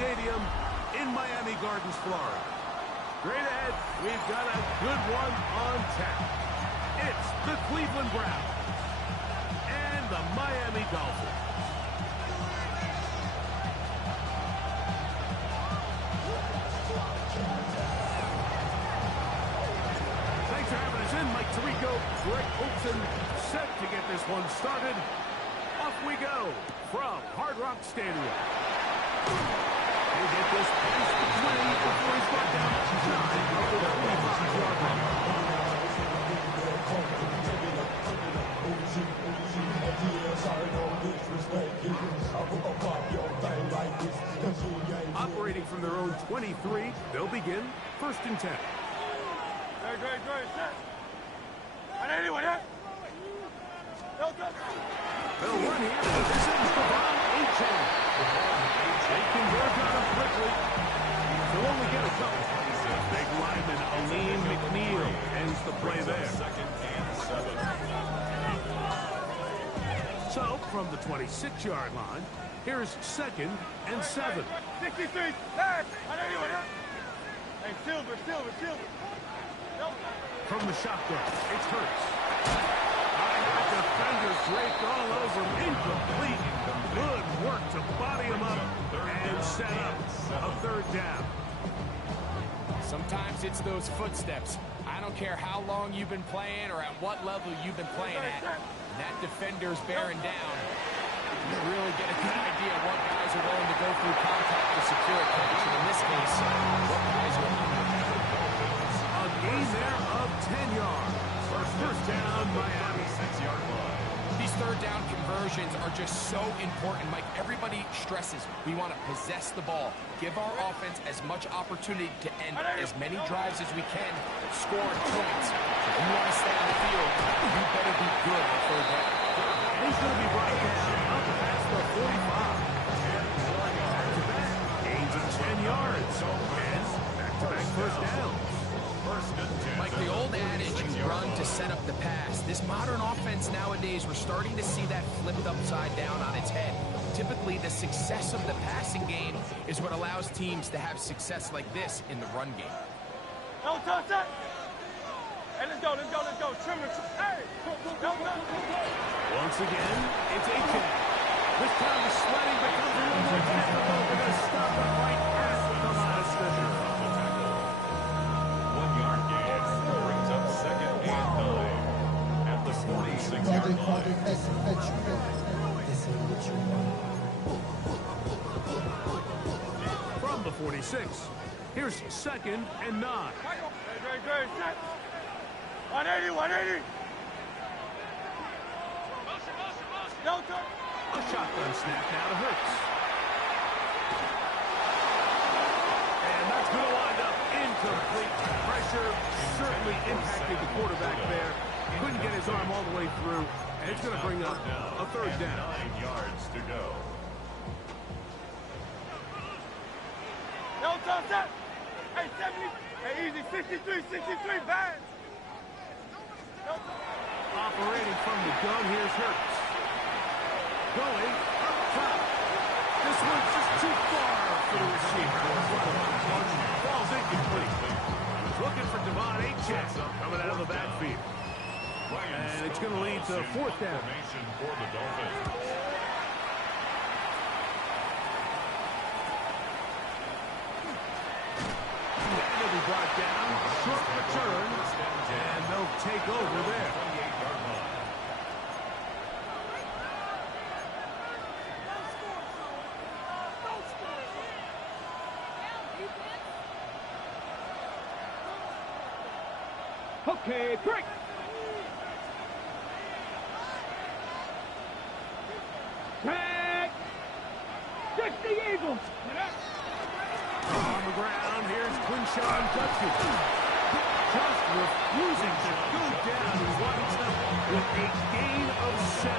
Stadium in Miami Gardens, Florida. Straight ahead, we've got a good one on tap. It's the Cleveland Browns and the Miami Dolphins. Thanks for having us in, Mike Tirico, Greg Olson, set to get this one started. Off we go from Hard Rock Stadium. He'll get this past the 20 before he's brought down nine over the 25-yard line. Operating from their own 23, they'll begin 1st and 10. Great, set. And anyone, yeah? They'll run here. This is Devon Achane. They convert on him quickly. They'll only get a couple. Big lineman Aleem McNeil ends the play there. So, from the 26-yard line, here's 2nd and 7. 63, and anyone, yeah? Hey, Silver. From the shotgun, it's Hurts. Defender draped all over him. Incomplete. Good work to body him up and set up a 3rd down. Sometimes it's those footsteps. I don't care how long you've been playing or at what level you've been playing at. That defender's bearing down. You really get a good idea what guys are willing to go through contact to secure a catch. And in this case, what guys are a gain there of 10 yards. First down, Miami. 6-yard line. These 3rd down conversions are just so important, Mike. Everybody stresses we want to possess the ball, give our offense as much opportunity to end as many drives as we can, scoring points. If you want to stay on the field, you better be good on 3rd down. And he's going to be brought down up past the 45. Back-to-back gains of 10 yards. And back-to-back first downs. Like the old adage, you run to set up the pass. This modern offense nowadays, we're starting to see that flipped upside down on its head. Typically, the success of the passing game is what allows teams to have success like this in the run game. Don't touch that! Hey, let's go. Trim. Hey! Once again, it's Achane. This time the sledding becomes a little more difficult. They're going to stop it right at the line of scrimmage. From the 46, here's 2nd and 9. Great, set. 180. A shotgun snap now to Hurts. And that's going to wind up incomplete. Pressure certainly impacted the quarterback there. Couldn't get his arm all the way through. And it's going to bring up a 3rd down. 9 yards to go. Don't touch that! Hey, 70. Hey, easy. 63, bad. Operating from the gun, here's Hurts. Going up top. This one's just too far for the receiver. Falls incomplete. Looking for Devon Achane coming out of the backfield. And it's going to lead to 4th down. For the Dolphins. He'll be brought down. Short return. And they'll take over there. Okay, break. Tag. 60 Eagles. On the ground, here's Quinshawn Judkins. Just refusing to go down. He winds up with a gain of 7.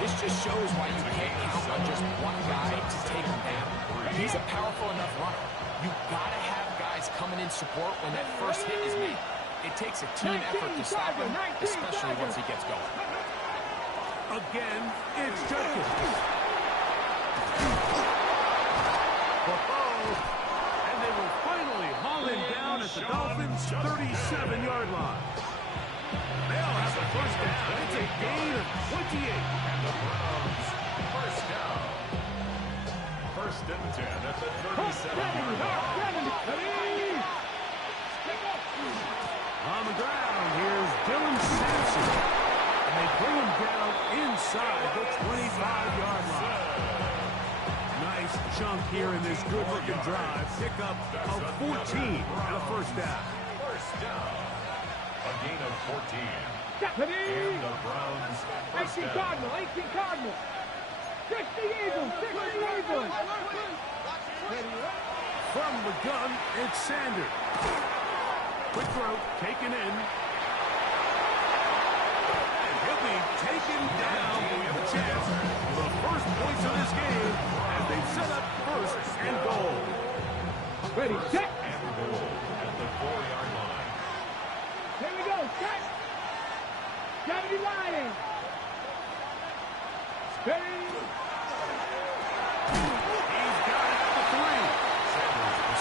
This just shows why you can't count on just one guy to take him down. He's a powerful enough runner. You've got to have guys coming in support when that first hit is made. It takes a team effort to stop him, especially once he gets going. Again, it's Judkins. 20-yard line. They'll have the first down. It's a gain of 28. And the Browns, first down. First and 10 at the 37-yard line. On the ground, here's Dylan Sampson. And they bring him down inside the 25-yard line. Nice chunk here in this good-looking drive. Pickup of 14 and a first down. First down. A gain of 14. And the Browns, first down. 18 Cardinal. 60 Eagles. From the gun, it's Sanders. Quick throw, taken in. And he'll be taken down. We have a chance for the first points of this game as they set up first and goal. Ready, set. And goal at the 4-yard line. Here we go, set. 70 line. Steady. He's got it at the 3.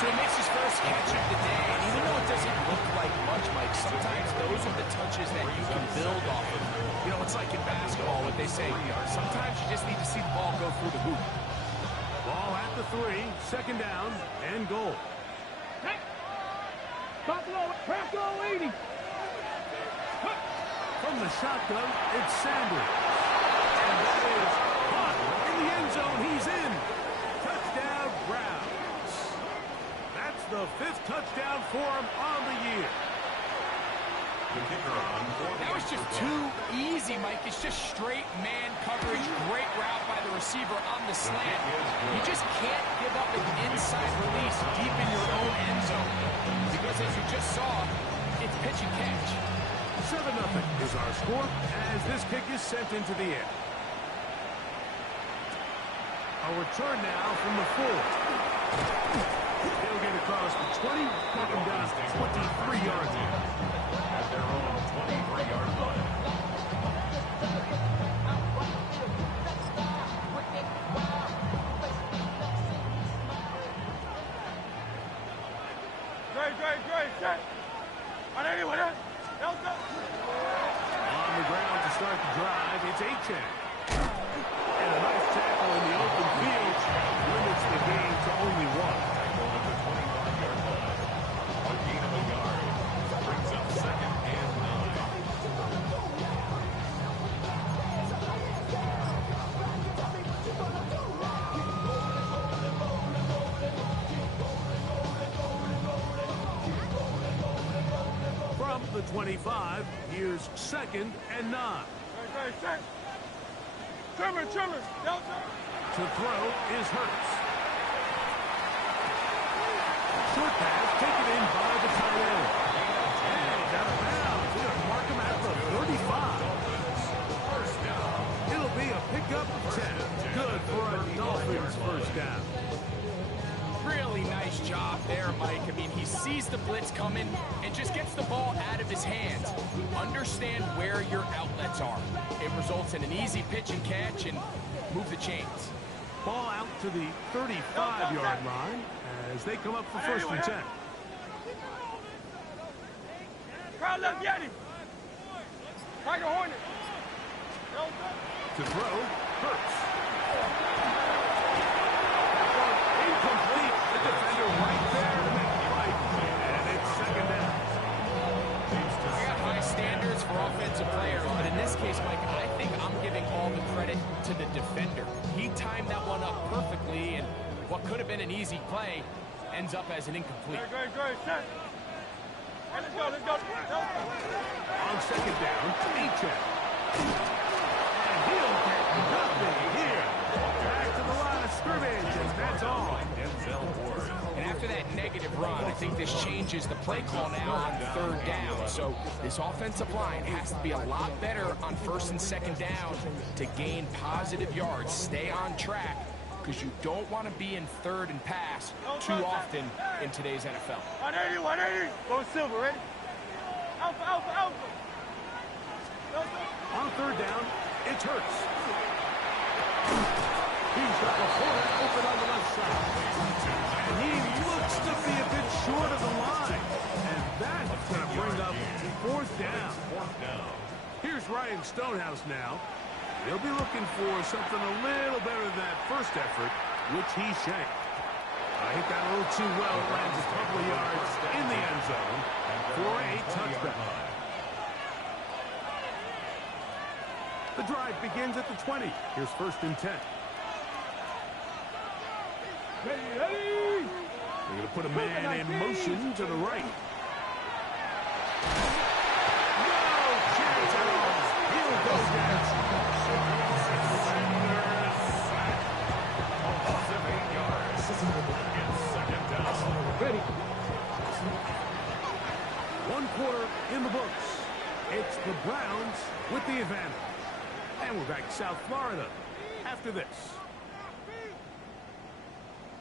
So he makes his first catch of the day, and even though it doesn't look like much, Mike, sometimes those are the touches that you can build off of. You know, it's like in basketball, what they say, sometimes you just need to see the ball go through the hoop. Ball at the 3, second down and goal. Hey. Top low, crack low 80. From the shotgun, it's Sanders. And that is caught in the end zone. He's in. Touchdown, Browns. That's the 5th touchdown for him on the year. The kicker on for the That was just too easy, Mike. It's just straight man coverage. Great route by the receiver on the slant. You just can't give up an inside release deep in your own end zone. Because as you just saw, it's pitch and catch. 7-0 is our score as this kick is sent into the air. A return now from the 4. He'll get across the 20, knock him down 23 yards. at their own 23-yard line. Great, set. On anyone, Delta. On the ground to start the drive, it's Achane. And a nice tackle in the open field limits the game to only 1. Tackle at the 25-yard line. A gain of a yard. Brings up 2nd and 9. From the 25, here's 2nd and 9. Great, set. Trimmer, Delta. To throw is Hurts. Short pass taken in by the tight end. And out of bounds. They're going to mark him at the 35. First down. It'll be a pickup of 10. Good for a Dolphins first down. Really nice job there, Mike. I mean, he sees the blitz coming and just gets the ball out of his hands. Understand where your outlets are. It results in an easy pitch and catch and move the chains. Ball out to the 35-yard line as they come up for 1st and 10. Crowd left Yeti. Tiger Hornet. To throw, Hurts. Incomplete. The defender right there to make the fight. And it's 2nd down. I got high standards for offensive players, but in this case, Mike, I think I'm giving all the credit to the defender. He timed that one up perfectly, and what could have been an easy play ends up as an incomplete. Great, set. And let's go. On 2nd down, Achane. And he'll get nothing here. Back to the line of scrimmage, and that's all. And after that negative run, I think this changes the play call now on 3rd down. So this offensive line has to be a lot better on 1st and 2nd down to gain positive yards. Stay on track, because you don't want to be in 3rd and pass too often in today's NFL. 180. Go silver, ready? Alpha. On 3rd down, it's Hurts. He's got the corner open on the left side. And he looks to be a bit short of the line. And that's going to bring up Mike Stonehouse now. He'll be looking for something a little better than that first effort, which he shanked. Hit that a little too well. Lands a couple of yards in the end zone for a touchdown. The drive begins at the 20. Here's 1st and 10. Ready. They're going to put a man in motion to the right. No chance at all. He'll go down. 7 yards. It's 2nd down. Ready. 1 quarter in the books. It's the Browns with the advantage. And we're back to South Florida after this.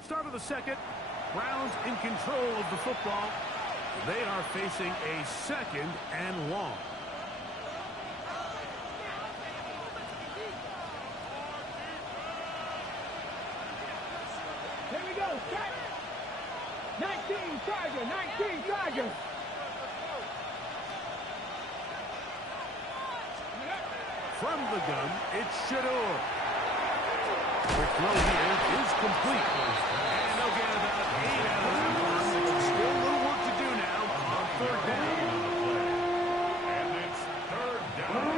Start of the 2nd. Browns in control of the football. They are facing a 2nd and long. Here we go. Set. 19 Chargers. 19 Chargers. From the gun, it's Shador. The throw here is complete. And they'll get about 8 out of that one. Still a little work to do now on 3rd down. And it's 3rd down.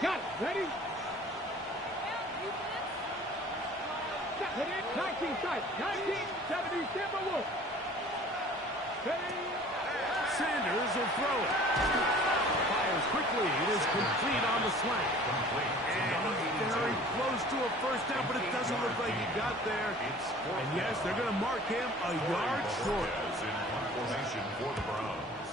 Got it. Ready? Set it. 19 sight. 1970 Timberwolves. Ready? Sanders will throw it. Fires quickly. It is complete on the slant. And very close to a 1st down, but it doesn't look like he got there. And yes, they're going to mark him a yard short. In formation for the Browns.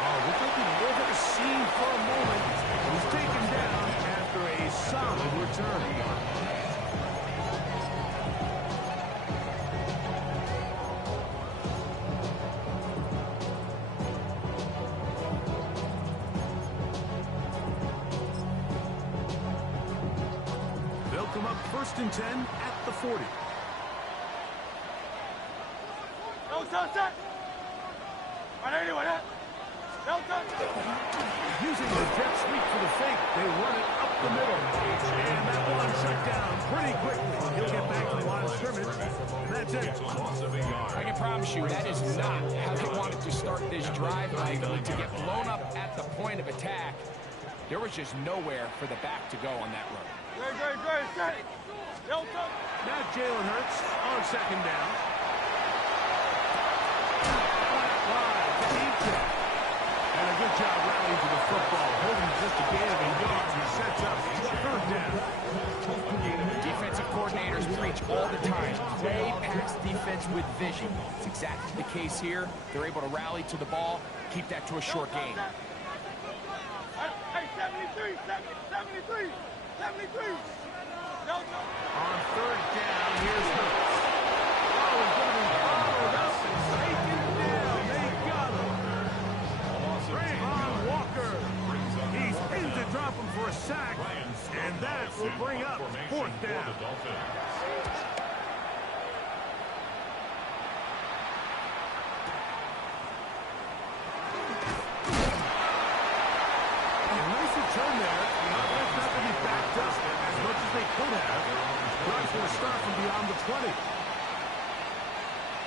Oh, looked like he over the scene for a moment. He's taken down after a solid return. They'll come up 1st and 10 at the 40. No sunset. Right anyway, that. No sunset. Using the jet sweep for the fake, they run it up the middle. And that one shut down pretty quickly. He'll get back to the line of scrimmage. And that's it. I can promise you that is not how they wanted to start this drive, Mike. To get blown up at the point of attack, there was just nowhere for the back to go on that run. Great, set. No sunset. Now Jalen Hurts on 2nd down. Wide to Eaton. And a good job rallying to the football. Holding just a gain of a yard. He sets up 3rd down. Defensive coordinators preach all the time. Play pass defense with vision. It's exactly the case here. They're able to rally to the ball, keep that to a short gain. Hey, 73. 73. No. On 3rd down, here's Hurts. Oh, he's going to be followed up and taken down. They got him. Trayvon Walker. He's in to drop him for a sack. And that will bring up 4th down. Nice return there. That's not going to be backed up as much as they could have. Drive's going to start from beyond the 20.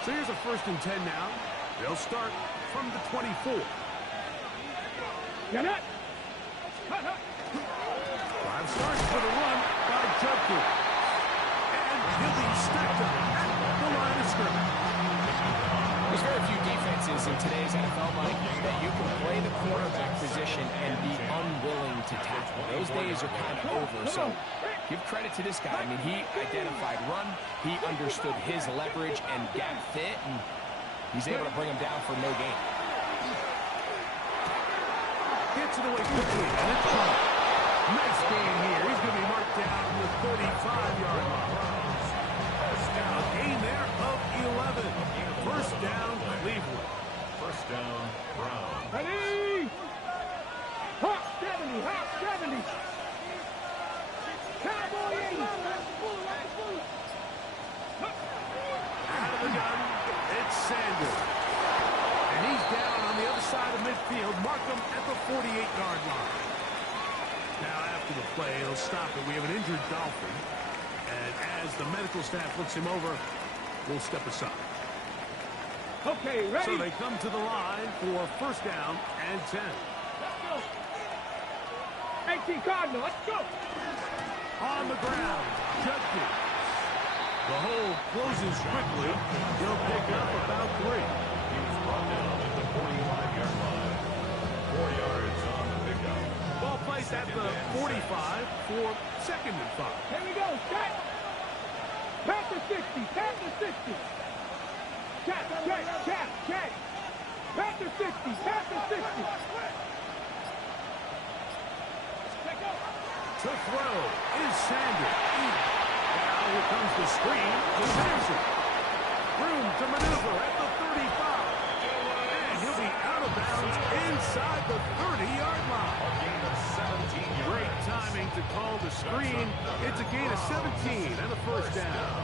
So here's a 1st and 10 now. They'll start from the 24. Get it. Drive starts for the run by Judkey. And he'll be stacked up at the line of scrimmage. There's very few defenses in today's NFL, Mike, that you can play the quarterback position and be unwilling to tackle. Those days are kind of over, so give credit to this guy. I mean, he identified run, he understood his leverage and gap fit, and he's able to bring him down for no gain. Gets it away quickly, and it's caught. Nice gain here. He's going to be marked down to the 35-yard line. A gain there of 11. 1st down, Cleveland. 1st down, Brown. Ready. Hawk 70. Cowboy 80. mark them at the 48-yard line. Now, after the play, he'll stop it. We have an injured Dolphin. And as the medical staff looks him over, we'll step aside. Okay, ready? So they come to the line for first down and 10. Let's go. 18 Cardinal, let's go. On the ground, Judkins. The hole closes quickly. He'll pick up about 3. He was brought down at the 45-yard line. 4 yards on the pickup. Ball placed at the 45 for 2nd and 5. Here we go, check. Pass the 60, pass the 60. Check, check, check, check. Pass the 60, pass the 60. To throw is Sanders. Now here comes the screen to Sampson. Room to maneuver at the 35. And he'll be out of bounds inside the 30-yard line. A gain of 17 yards. Great timing to call the screen. It's a gain of 17 and a first down.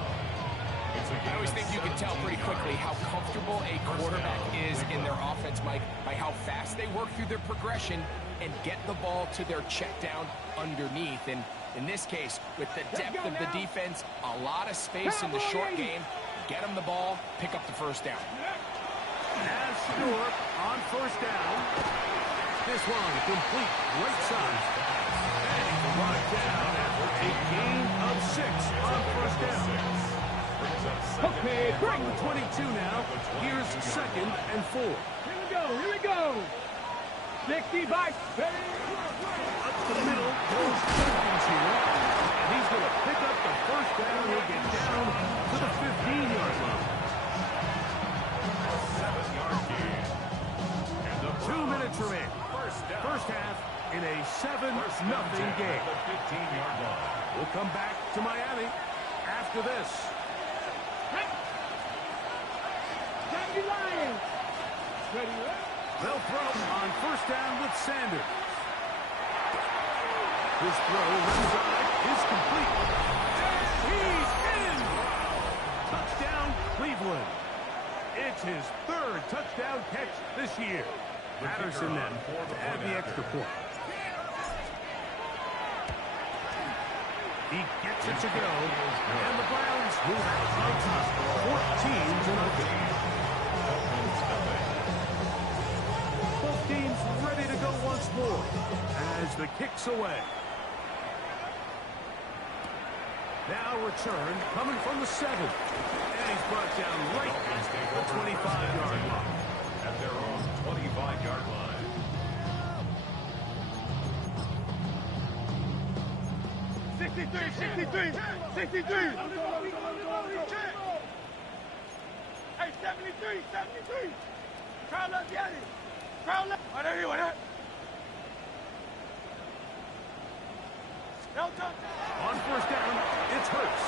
I always think you can tell pretty quickly how comfortable a quarterback is in their offense, Mike, by how fast they work through their progression and get the ball to their check down underneath. And in this case, with the depth of the defense, a lot of space in the short game, get them the ball, pick up the first down. As Stewart on first down. This one complete, right side. And he's brought down after a gain of 6 on first down. Okay, From the 22 now, here's 2nd and 4. Here we go, here we go. 60 by Up the middle goes Judkins here. And he's going to pick up the first down. He'll get down to the 15-yard line. 7-yard gain. And the 2 minutes remain. First half in a 7-0 game. The 15-yard line. We'll come back to Miami after this. Lions. Ready, ready? They'll throw on first down with Sanders. His throw inside is complete. He's in! Touchdown, Cleveland. It's his 3rd touchdown catch this year. Patterson then to add the extra point. He gets it to go. And the Browns move out 14-0. Both teams ready to go once more as the kick's away. Now return coming from the 7. And he's brought down right at the 25-yard line. At their own 25-yard line. 63. Hey, 73. Crowd left, get it. Crowd left. On first down, it's Hurts.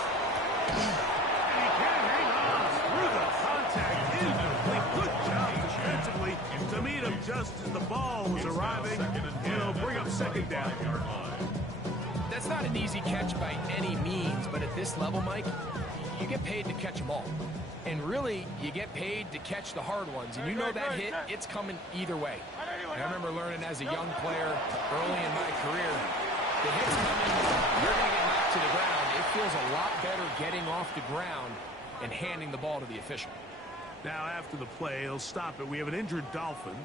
And he can't hang on through the contact. Incomplete. Good job defensively to meet him just as the ball was arriving. He'll bring up 2nd down. That's not an easy catch by any means, but at this level, Mike, you get paid to catch them all. And really, you get paid to catch the hard ones. And you know that hit, it's coming either way. And I remember learning as a young player early in my career, the hit's coming, you're going to get knocked to the ground. It feels a lot better getting off the ground and handing the ball to the official. Now, after the play, he'll stop it. We have an injured Dolphin.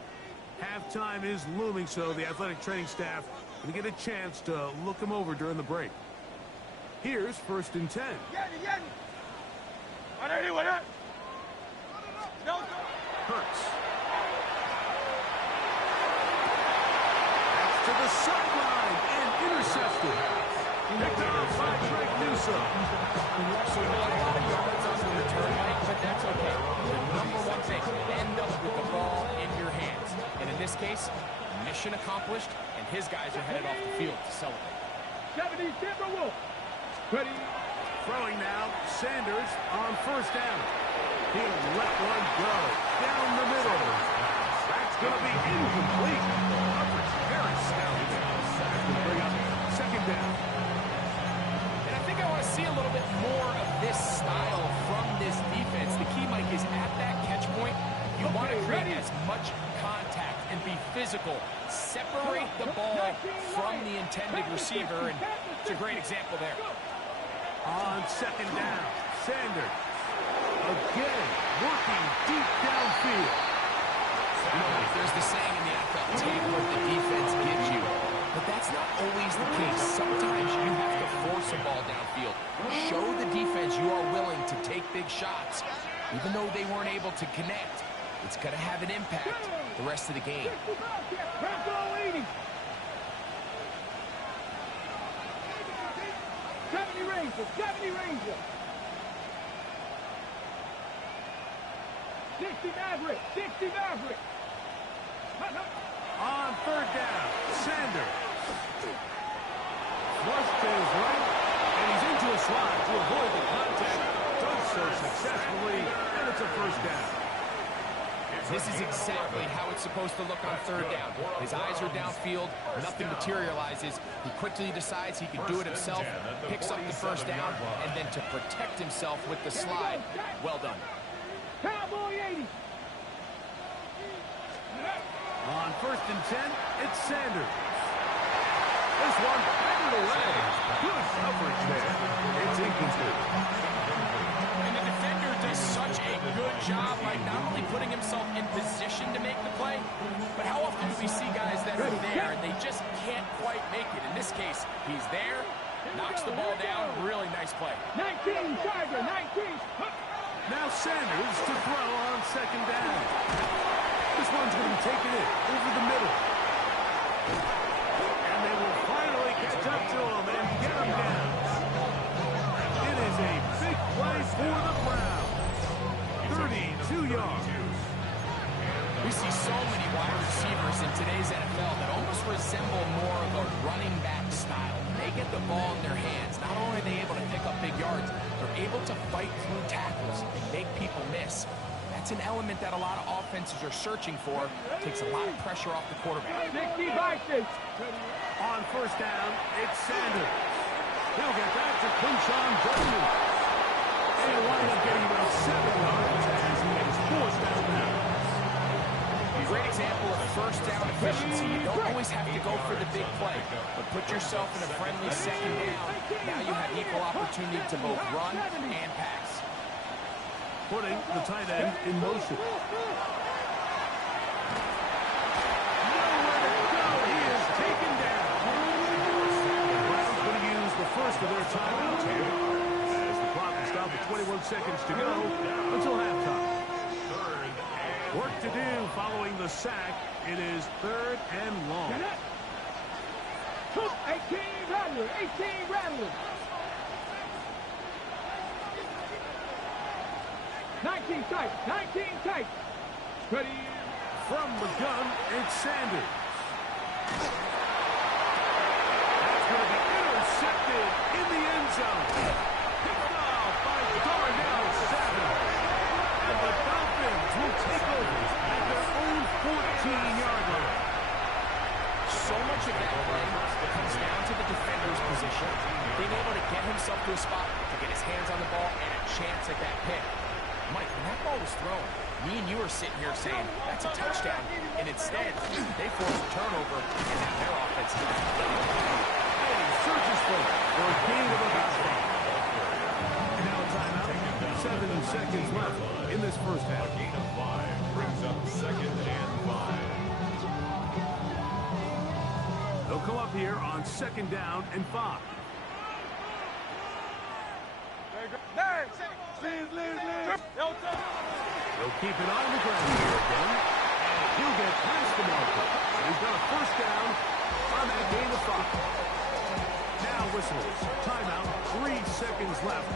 Halftime is looming, so the athletic training staff will get a chance to look him over during the break. Here's 1st and 10. Hurts. To the sideline and intercepted. Picked off by Greg Newsome. So not a lot of yards on the return, Mike, but that's okay. The number one thing, end up with the ball in your hands. And in this case, mission accomplished, and his guys are headed off the field to celebrate. 70 Timberwolves. Ready? Throwing now, Sanders on first down. He'll let one go down the middle. That's going to be incomplete. Coverage very sound. That's going to bring up 2nd down. And I think I want to see a little bit more of this style from this defense. The key, Mike, is at that catch point, you want to create as much contact and be physical. Separate the ball from the intended receiver, and it's a great example there. On second down, Sanders. Again, working deep downfield. You know, there's the saying in the NFL, take what the defense gives you. But that's not always the case. Sometimes you have to force a ball downfield. Show the defense you are willing to take big shots. Even though they weren't able to connect, it's going to have an impact the rest of the game. 70 Rangers, 70 Rangers. 60 Maverick, 60 Maverick. On third down, Sanders. Flushed to his right, and he's into a slot to avoid the contact. Does so successfully, and it's a first down. This is exactly how it's supposed to look on third down. His eyes are downfield, nothing materializes. He quickly decides he can do it himself, picks up the first down, and then to protect himself with the slide, well done. Cowboy 80. On first and 10, it's Sanders. This one headed away. Good coverage there. It's incomplete. And the defender does such a good job by not only putting himself in position to make the play, but how often do we see guys that are there and they just can't quite make it? In this case, he's there, knocks the ball down, really nice play. 19, Tiger, 19. Now Sanders to throw on second down. This one's going to be taken in over the middle. And they will finally catch up to him and get him down. It is a big play for the Browns. 32 yards. We see so many wide receivers in today's NFL that almost resemble more of a running back style. When they get the ball in their hands, not only are they able to pick up big yards, they're able to fight through tackles and make people miss. That's an element that a lot of offenses are searching for. Takes a lot of pressure off the quarterback. 60 Vikings. On first down, it's Sanders. He'll get back to Quinshon Judgment. And he'll wind up getting about 7 yards as he is forced out of bounds. Great example of first down efficiency. You don't always have to go for the big play, but put yourself in a friendly second down. Now you have equal opportunity to both run and pass. Putting the tight end in motion. Nowhere to go. He is taken down. The Browns going to use the first of their timeouts here as the clock is stopped with 21 seconds to go until halftime. Work to do following the sack. It is third and long. 18 Rattler, 18 Rattler. 19 tight, 19 tight. Ready. From the gun, it's Sanders. That's going to be intercepted in the end zone. Picked off by Darnell Savage. And the Dolphins will take over at their own 14-yard line. So much of that play comes down to the defender's position. Being able to get himself to a spot to get his hands on the ball and a chance at that pick. Mike, when that ball was thrown, me and you are sitting here saying, that's a touchdown. And instead, they forced a turnover, and now their offense is back. And he searches for a gain of about 5. Now a timeout. 7 seconds left in this first half. Gain of 5 brings up second and 5. They'll come up here on second down and 5. They'll keep it on the ground here again. And he'll get past the marker. He's got a first down on that gain of 5. Now whistles. Timeout. 3 seconds left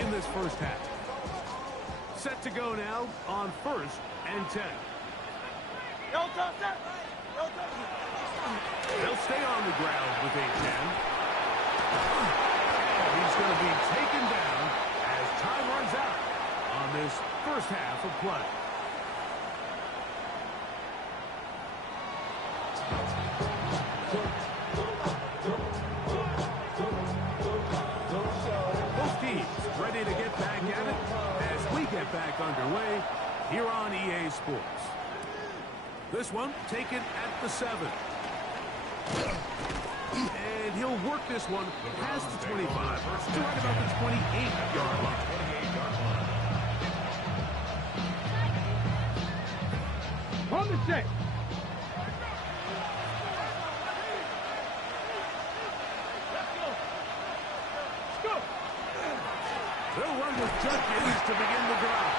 in this first half. Set to go now on first and 10. They'll stay on the ground with a 10. And he's going to be taken down as time runs out on this first half of play. Both teams ready to get back at it as we get back underway here on EA Sports. This one taken at the 7. And he'll work this one past the 25 to right about the 28-yard line. On the 6. They'll run with Judkins to begin the drive.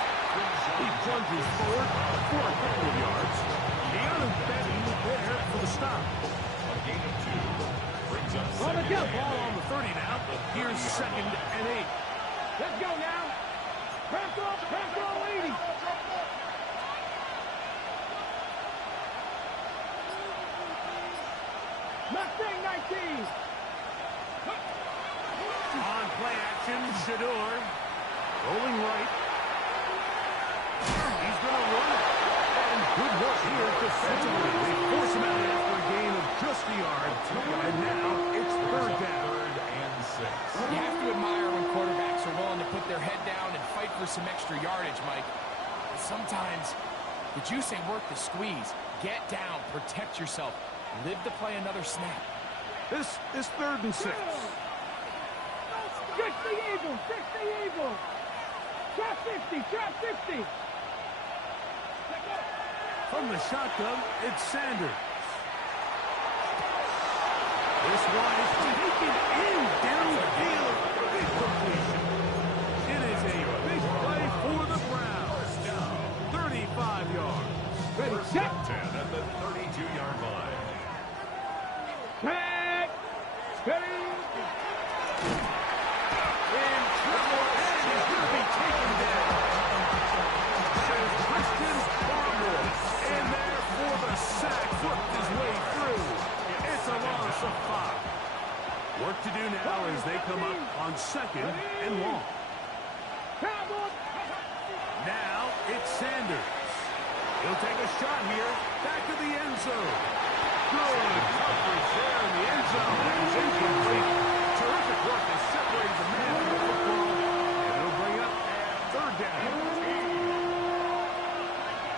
He plunges forward for a couple of yards. Deanna Benton there for the stop. A gain of 2 brings up On the second jump. Ball on the 30 now. Here's 2nd and 8. Let's go now. Pass all 80. Mustang 19. On play action, Shador. Rolling right. He's going to run it. And good work here defensively. They force him out after a gain of just a yard. And now it's 3rd down. 3rd and 6. You have to admire when quarterbacks are willing to put their head down and fight for some extra yardage, Mike. But sometimes the juice ain't worth the squeeze. Get down, protect yourself, live to play another snap. This is 3rd and 6. 60 Eagles. Trap 60. From the shotgun, it's Sanders. This one is taken in downfield. Big completion. It is a big play for the Browns. 35 yards. Ready, First set. and 10 at the 32-yard line. Tag. Ready. In trouble, and he's going to be taken down. Says Christian Barmore. In there for the sack. Worked his way through. It's a loss of 5. Work to do now as they come up on 2nd and long. Now it's Sanders. He'll take a shot here. Back to the end zone. Good coverage there in the end zone. That is incomplete. Terrific work to separate the man from the football. And it'll bring up 3rd down.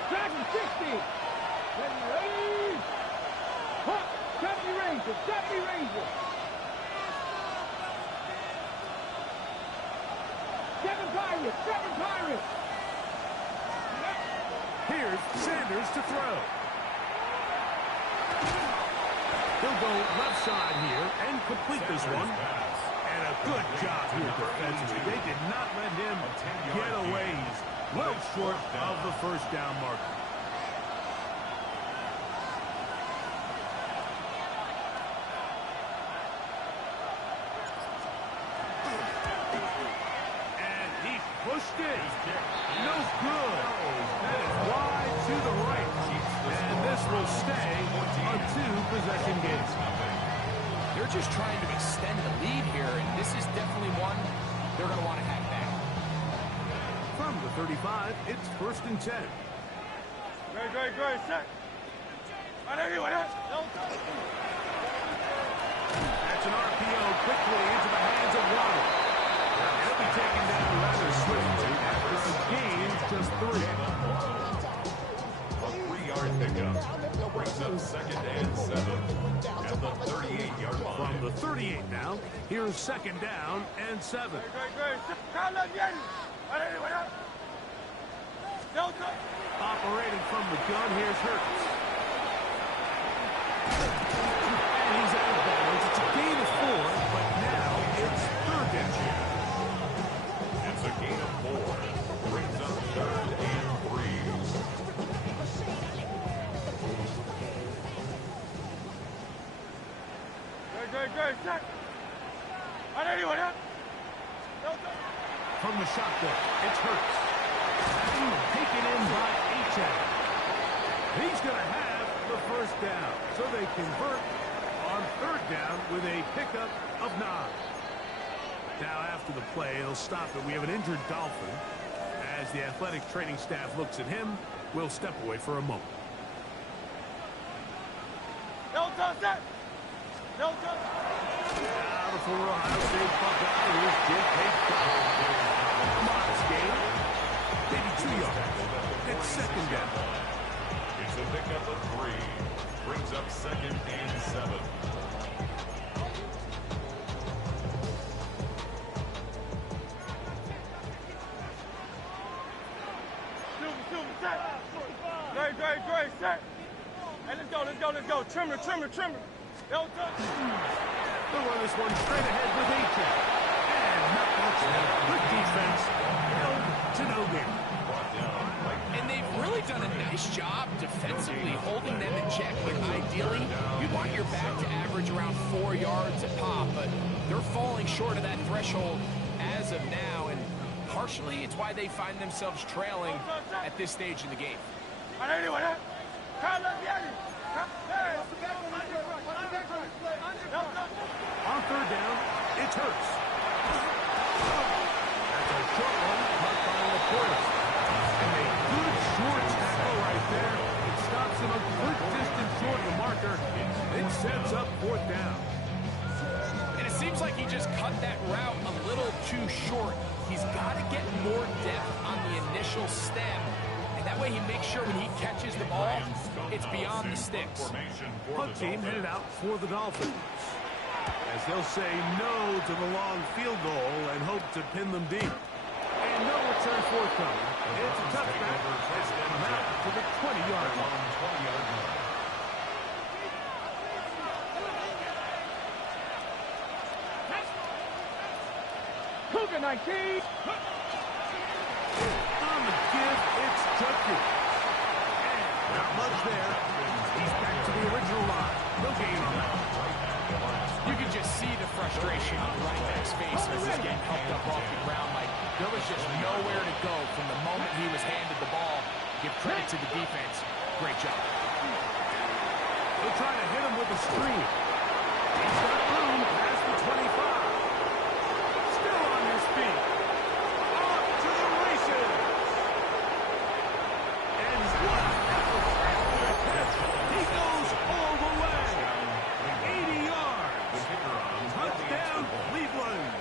Dragon 60. Ready. Hot. 70 Rangers. 70 Rangers. 7 Pirates. 7 Pirates. Here's Sanders to throw. He'll go left side here and complete this one. And a good job here defensively. They did not let him get away. He's well short of the 1st down marker. And he pushed it. No good. That is wide to the right. And this will stay a 2-possession game. They're just trying to extend the lead here, and this is definitely one they're going to want to have back. From the 35, it's 1st and 10. Great, set. That's an RPO quickly into the hands of Waddle. He'll be taken down rather swiftly after a gain just 3. A 3-yard pickup brings up 2nd and 7 at the 38-yard line. From the 38 now, here's 2nd down and 7. Operating from the gun, here's Hurts. And he's out of bounds. It's a gain of 4, but now it's 3rd down. It's a gain of 4. Brings up 3rd and 3. Great, set. From the shotgun, it's Hurts. Taken in by Achane. He's going to have the 1st down. So they convert on 3rd down with a pickup of 9. Now after the play, he'll stop it. We have an injured Dolphin. As the athletic training staff looks at him, we'll step away for a moment. Now the former Ohio State Buckeye, here's J.K. Modest gain. Maybe 2 yards. It's 2nd down. It's to pick up a 3. Brings up 2nd and 7. Great, set. Hey, let's go. Trimmer. Don't touch. They'll run this one straight ahead with A-Check. And not much there. Good defense. Held to no gain. And they've really done a nice job defensively holding them in check. But ideally, you want your back to average around 4 yards a pop. But they're falling short of that threshold as of now. And partially, it's why they find themselves trailing at this stage in the game. On 3rd down, it's Hurts. That's a short one, caught by Laporta. And a good short tackle right there. It stops him a good distance short of the marker. It sets up 4th down. And it seems like he just cut that route a little too short. He's got to get more depth on the initial stem. And that way he makes sure when he catches the ball, it's beyond the sticks. Punt team headed out for the Dolphins, as they'll say no to the long field goal and hope to pin them deep. And no return forthcoming. It's a touchback. It's them out to the 20-yard line. Cougar 19. On the give, it's Chucky. And not much there. He's back to the original line. No gain on that. You can just see the frustration on the right back's face as he's getting helped up off the ground. Like, there was just nowhere to go from the moment he was handed the ball. Give credit to the defense. Great job. They'll try to hit him with a screen. He's got room past the 25. Still on his feet. Off to the races. And what a catch. He goes all the way. 80 yards. Touchdown, Cleveland.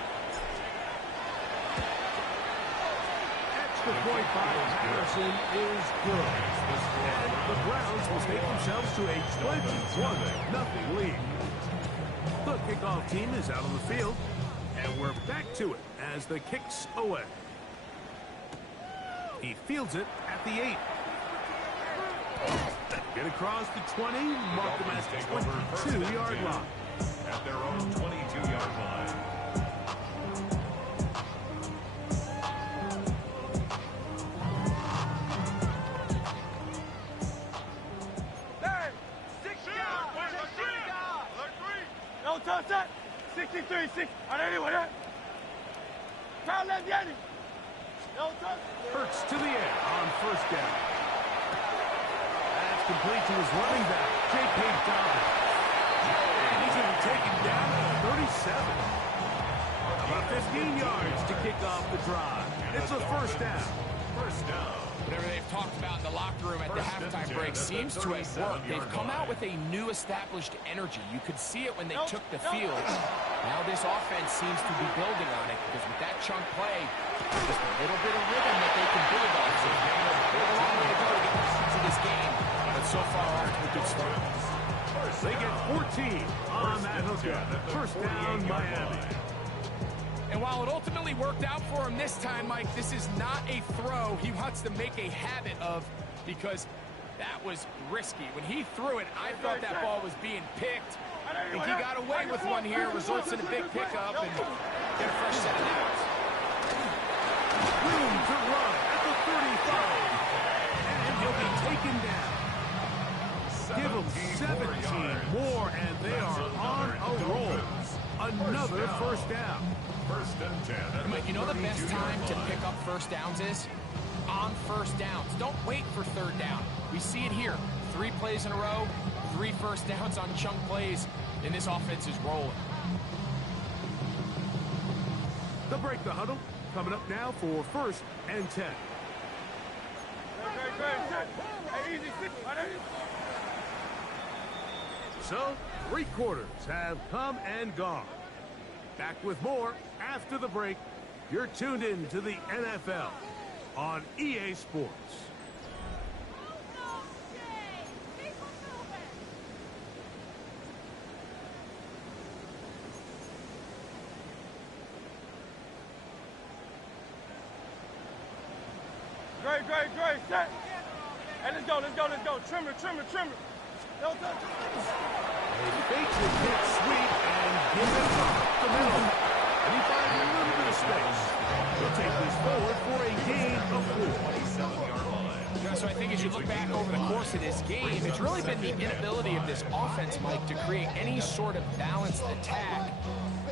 Extra point by Patterson is good. And the Browns will take themselves to a 21-0 lead. The kickoff team is out on the field, and we're back to it as the kick's away. He fields it at the 8. Get across the 20, mark them at the 22-yard line. At their own 22-yard line. Don't touch that. 63, 6. Anyway, that. Crowd left Yanni. Don't touch. Hurts to the air on 1st down. That's complete to his running back, J.K. Dobbins. And he's going to be taken down at 37. About 15 yards to kick off the drive. It's a 1st down. 1st down. Whatever they've talked about in the locker room at the halftime break seems to have worked. They've come out with a new established energy. You could see it when they took the field. Now this offense seems to be building on it because with that chunk play, just a little bit of rhythm that they can build on. So they have a long way to go to get to this game, but so far off to a good start. They get 14 on that hooker. 1st down, Miami. And while it ultimately worked out for him this time, Mike, this is not a throw he wants to make a habit of because that was risky. When he threw it, I thought that ball was being picked. I think he got away with one here, results in a big pickup, and get a fresh set of downs. Room to run at the 35. And he'll be taken down. Give them 17 more, and they are on a roll. Another 1st down. 1st and 10. Mike, you know the best time to pick up 1st downs is? On 1st downs. Don't wait for 3rd down. We see it here. 3 plays in a row, 3 1st downs on chunk plays, and this offense is rolling. They'll break the huddle. Coming up now for 1st and 10. So, 3 quarters have come and gone. Back with more after the break. You're tuned in to the NFL on EA Sports. Great, set. Hey, let's go. Trimmer. No touch. They fake the jet sweep and give it up the middle. And he finds a little bit of space. He'll take this forward for a gain of 4. Yeah, so I think as you look back over the course of this game, it's really been the inability of this offense, Mike, to create any sort of balanced attack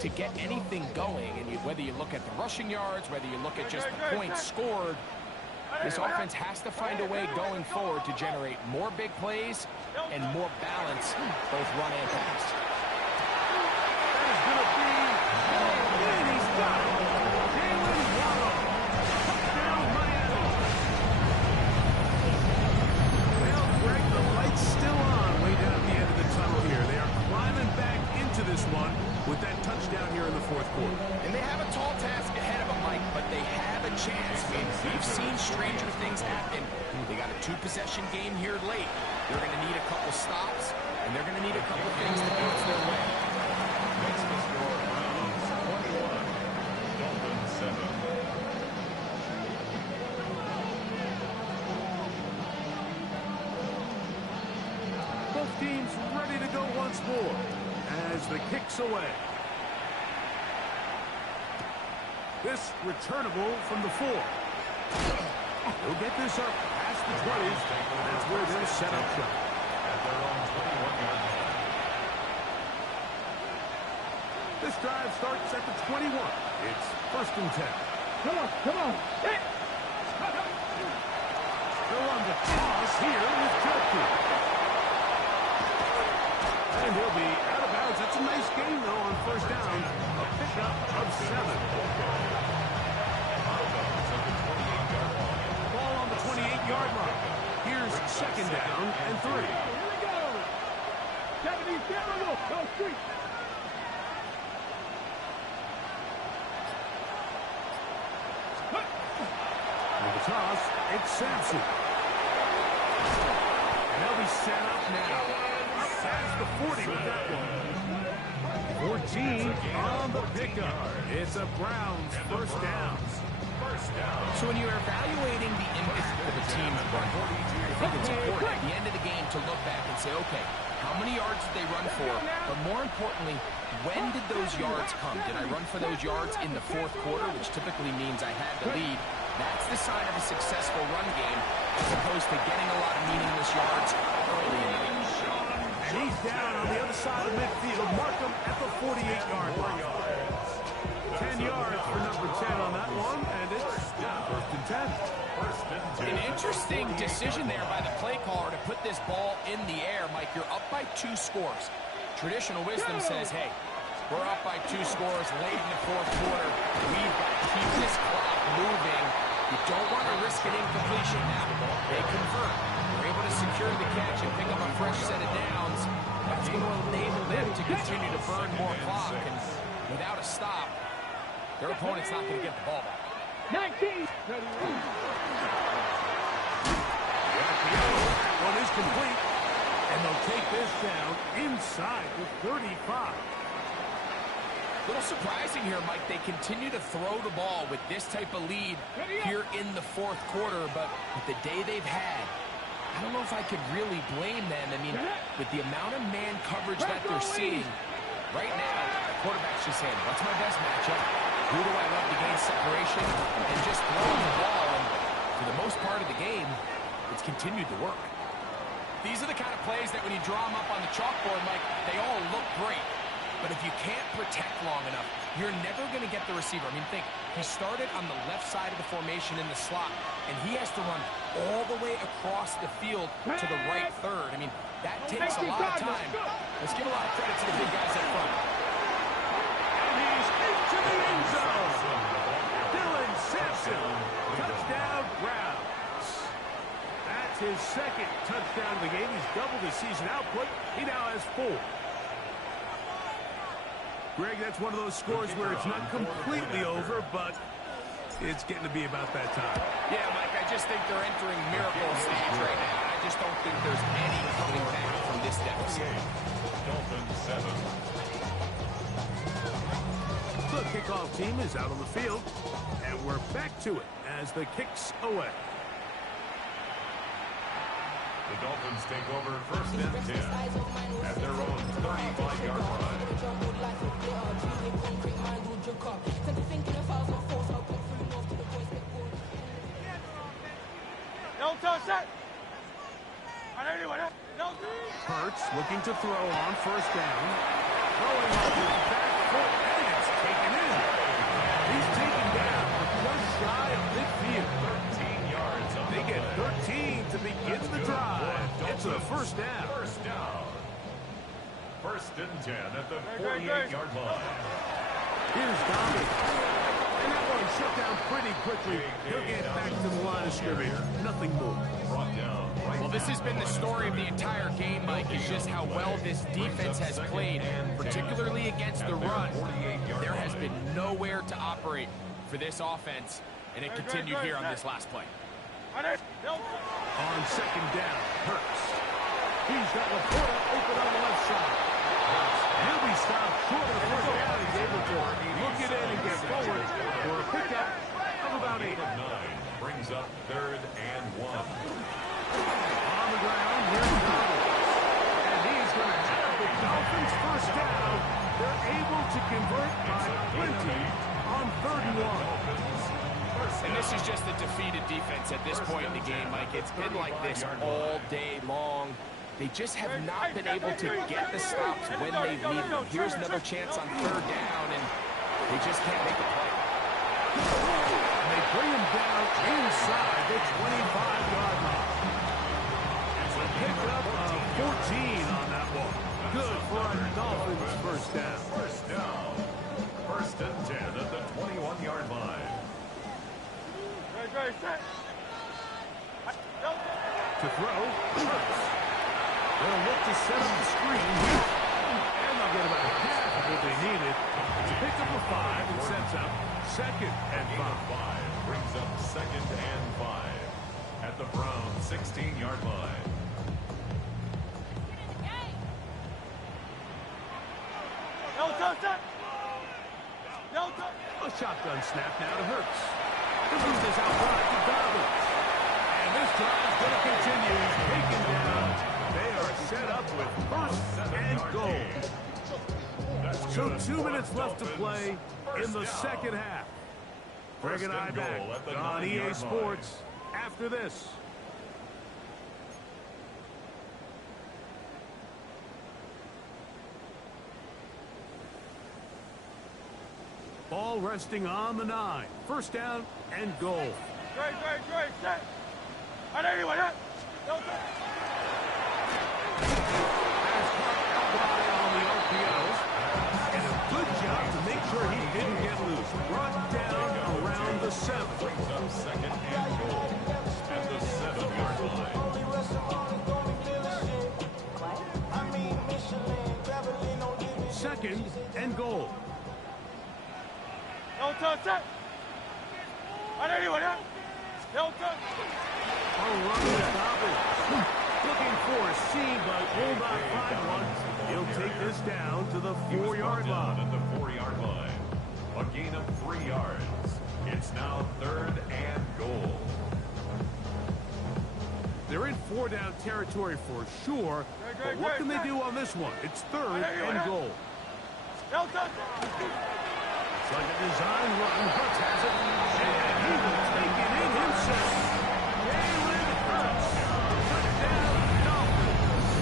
to get anything going. And whether you look at the rushing yards, whether you look at just the points scored, this offense has to find a way going forward to generate more big plays and more balance, both run and pass. That is going to be, and he's got it. Jalen Waddle. Touchdown, Miami. Well, Greg, the light's still on way down at the end of the tunnel here. They are climbing back into this one with that touchdown here in the fourth quarter. And they have a tall task ahead of them, Mike, but they have a chance. I mean, we've seen stranger things happen. They got a 2-possession game here late. They're going to need a couple stops, and they're going to need a couple things to bounce their way. Makes the score Browns 21, Dolphins 7. Both teams ready to go once more as the kick's away. This returnable from the 4. He'll get this up past the 20s. That's where they'll set up shop. At their own 21-yard line. This drive starts at the 21. It's 1st and 10. Come on. Hit. They'll run the toss here with Turkey. And he'll be out of bounds. That's a nice gain, though, on 1st down. A pickup of 7. Ball on the 28-yard line. Here's 2nd down and 3. Here we go. 70, go street. On the toss, it's Sampson. And they'll be set up now. Past the 40 with that one. 14 on the pickup. It's a Browns 1st down. So when you're evaluating the impact of a team's run, I think it's important at the end of the game to look back and say, okay, how many yards did they run for? But more importantly, when did those yards come? Did I run for those yards in the 4th quarter, which typically means I had the lead? That's the sign of a successful run game, as opposed to getting a lot of meaningless yards early in the game. And he's down on the other side of midfield. Mark him at the 48-yard line. 10 yards for number 10 on that one, and it's 1st and 10. An interesting decision there by the play caller to put this ball in the air. Mike, you're up by 2 scores. Traditional wisdom says, hey, we're up by 2 scores late in the 4th quarter. We've got to keep this clock moving. You don't want to risk an incompletion now. They convert. They're able to secure the catch and pick up a fresh set of downs. That's going to enable them to continue to burn more clock. And without a stop, their opponent's not going to get the ball back. 19. That one is complete, and they'll take this down inside the 35. A little surprising here, Mike. They continue to throw the ball with this type of lead here in the 4th quarter, but with the day they've had, I don't know if I could really blame them. I mean, with the amount of man coverage that they're seeing, right now, the quarterback's just saying, what's my best matchup? Who do I love to gain separation? And just throwing the ball, and for the most part of the game, it's continued to work. These are the kind of plays that when you draw them up on the chalkboard, Mike, they all look great. But if you can't protect long enough, you're never going to get the receiver. I mean, think, he started on the left side of the formation in the slot, and he has to run all the way across the field to the right third. I mean, that takes a lot of time. Let's give a lot of credit to the big guys up front. And he's into the end zone. Dylan Sampson, touchdown Browns. That's his 2nd touchdown of the game. He's doubled his season output. He now has 4. Greg, that's one of those scores where it's not completely over, but it's getting to be about that time. Yeah, Mike, I just think they're entering miracle stage right now. I just don't think there's any coming back from this deficit. Dolphins 7. The kickoff team is out on the field, and we're back to it as the kick's away. The Dolphins take over first and 10 at their own 35-yard line. Hurts looking to throw on first down. Throwing off his back foot, and it's taken in. He's taken down just shy of midfield. 13 yards on They the get play. 13 to begin the drive. It's a first down. First down. First and 10 at the 48-yard line. Here's Dobbins. And that one shut down pretty quickly. He'll get back to the line of scrimmage. Nothing more. Brought down right Well, this has been the story of the entire game, Mike, is just how well this defense has played, particularly against the run. There has been nowhere to operate for this offense, and it continued here on this last play. On second down, Hurts. He's got Laporta open on the left side. He'll be stopped short of the first down. He's able to look it in and get forward for a pickup of about 8. 9 brings up third and 1. On the ground, here's Dobbins. And he's going to have the Dolphins first down. They're able to convert by 20 on third and 1. And this is just a defeated defense at this point in the game, Mike. It's been like this all day long. They just have not been able to get the stops when they've needed them. Here's another chance on third down, and they just can't make a play. And they bring him down inside the 25-yard line. It's a pickup of 14 on that one. Good for a Dolphins first down. First down. First and 10 at the 21-yard line. To throw, Hurts. They'll look to set up the screen. And they'll get about half of what they needed. It's a pickup of 5 and sets up second and 5. Brings up second and 5 at the Browns 16-yard line. A shotgun snap now to Hurts. The move is out wide to Dobbins. And this drive's going to continue. He's taken down. They are set up with first and goal. So 2 minutes left to play in the second half. Greg and I back on EA Sports after this. Ball resting on the 9. First down and goal. And a good job to make sure he didn't get loose. Brought down around the 7. Brings up second and goal at the 7-yard line. Second and goal. A run with Dobbins. Looking for a seam, but will not find one. He'll take this down to the 4-yard line. At the 4-yard line. A gain of 3 yards. It's now third and goal. They're in 4-down territory for sure, but what can they do on this one? It's third and goal. It's like a design run. Hurts has it, and he will take it in himself. Jalen Hurts. Touchdown, Dolphins.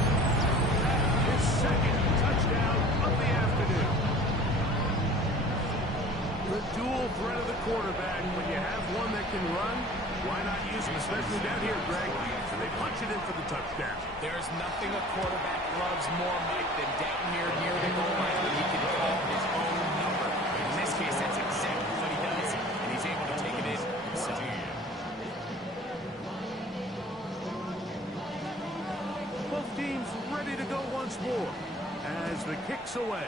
His second touchdown of the afternoon. The dual threat of the quarterback. When you have one that can run, why not use him, especially down here, Greg? So they punch it in for the touchdown. There's nothing a quarterback loves more, Mike, than down here near the goal line when he can call his own number. In this case, that's exactly what he does, and he's able to take it in himself. Both teams ready to go once more as the kick's away.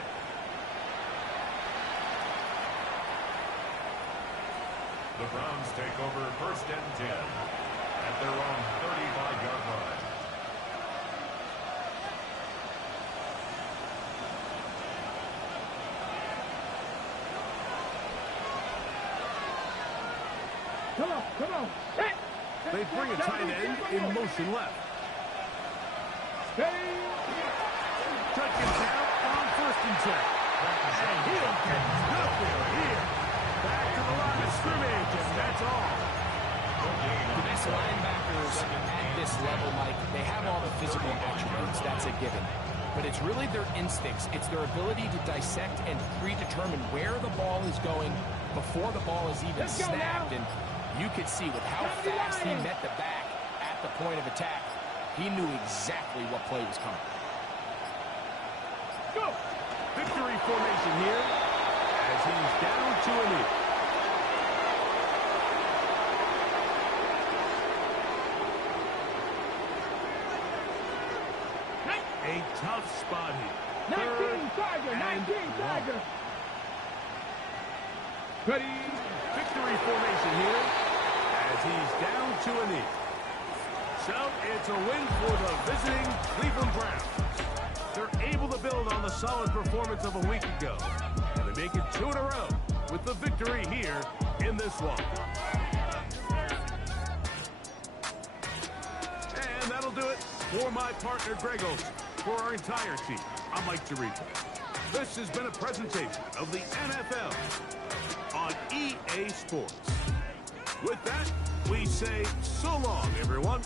The Browns take over first and 10 at their own 35-yard line. Come on. They bring a tight end in motion left. contact. And he'll get nothing here. Back to the line of scrimmage, and that's all. The best linebackers at this level, Mike, they have all the physical attributes. That's a given. But it's really their instincts. It's their ability to dissect and predetermine where the ball is going before the ball is even snapped. And you could see with how fast he met the back at the point of attack, he knew exactly what play was coming. Go! Victory formation here as he's down to a knee. A tough spot here. 19 Tiger, 19 Tiger. Ready? Victory formation here as he's down to a knee. So it's a win for the visiting Cleveland Browns. They're able to build on the solid performance of a week ago. And they make it 2 in a row with the victory here in this one. And that'll do it for my partner, Greg Olson. For our entire team, I'm Mike Tirico. This has been a presentation of the NFL on EA Sports. With that, we say so long, everyone.